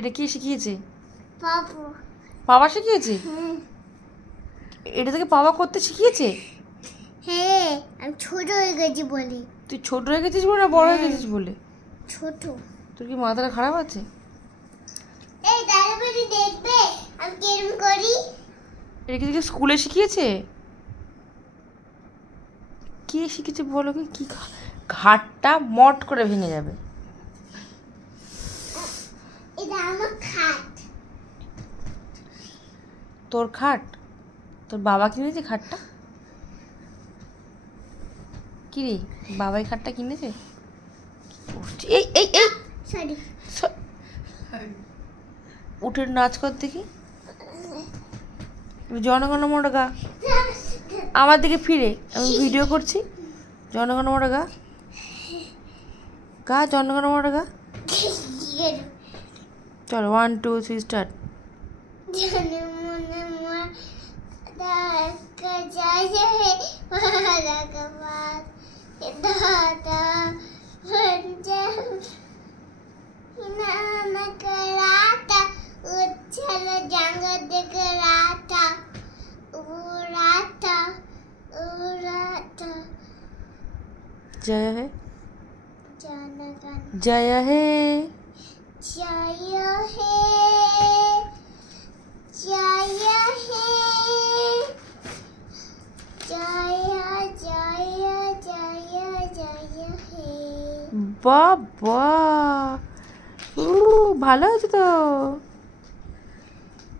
এটা কে শিখিয়েছে? বাবু। বাবা শিখিয়েছে? এটা থেকে বাবা করতে শিখিয়েছে? হ্যাঁ, আমি ছোট হয়ে গেছি বলে। তুই ছোট হয়ে গেছিস বলে না বড় হয়ে গেছিস বলে? ছোট। তোর কি মাথাটা খারাপ আছে? এই দাদাবাড়ি দেখবে আমি কেরম করি? এটা কি তোকে স্কুলে শিখিয়েছে? কে শিখেছে বলো? কি ঘাটটা মট করে ভেঙে যাবে। এটা আমার খাট। তোর খাট? তোর বাবা কিনেছে খাটটা? কি রে, বাবাই খাটটা কিনেছে? এই এই এই সরি, উঠে নাচ কর দেখি। জনগণমন গা, আমার দিকে ফিরে, আমি ভিডিও করছি। জনগণমন গা, গা জনগণমন গা। চলো 1 2 3 স্টার্ট। जय है, जय है, जय है, जय है, जय जय जय जय है। বাবা ভালো হয়েছে তো।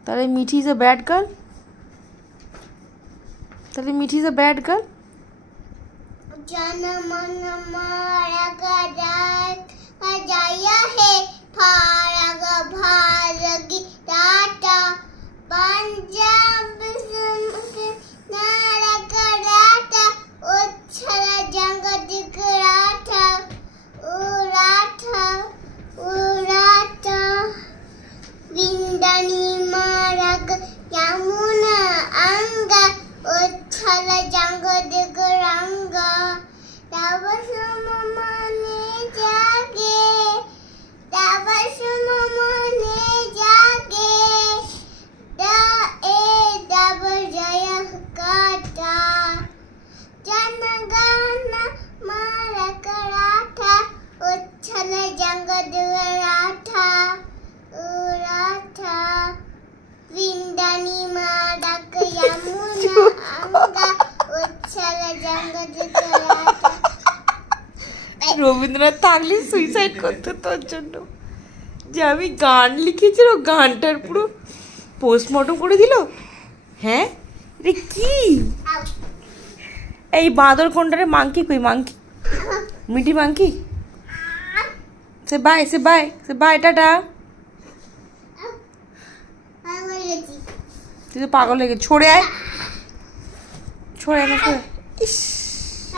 তাহলে Mithi is a bad girl? তাহলে Mithi is a bad girl? जनमन मारग जय है, फारग भारगी टाटा, पंजाब नारग राटा, उच्छल जंग दिख राटा, उराटा उराटा, विंदनी मारग यमुना अंगा, उच्छल जंग दिख रंगा, विंदनी मारग यमुना अंगा, उच्छल जंग दिख राटा। রবীন্দ্রনাথ থাকলে সুইসাইড করতো তোর জন্য, যে আমি গান লিখেছি ও গানটার পুরো পোস্টমর্টম করে দিল। হ্যাঁ রে কি এই বাঁদর কোনটারে? মাংকি কই? মাংকি, মিটি monkey. Say bye say bye say bye tata. তুই তো পাগল হয়ে গেছিস। ছড়ে আয়, ছড়ে আয়, ছড়ে। ইস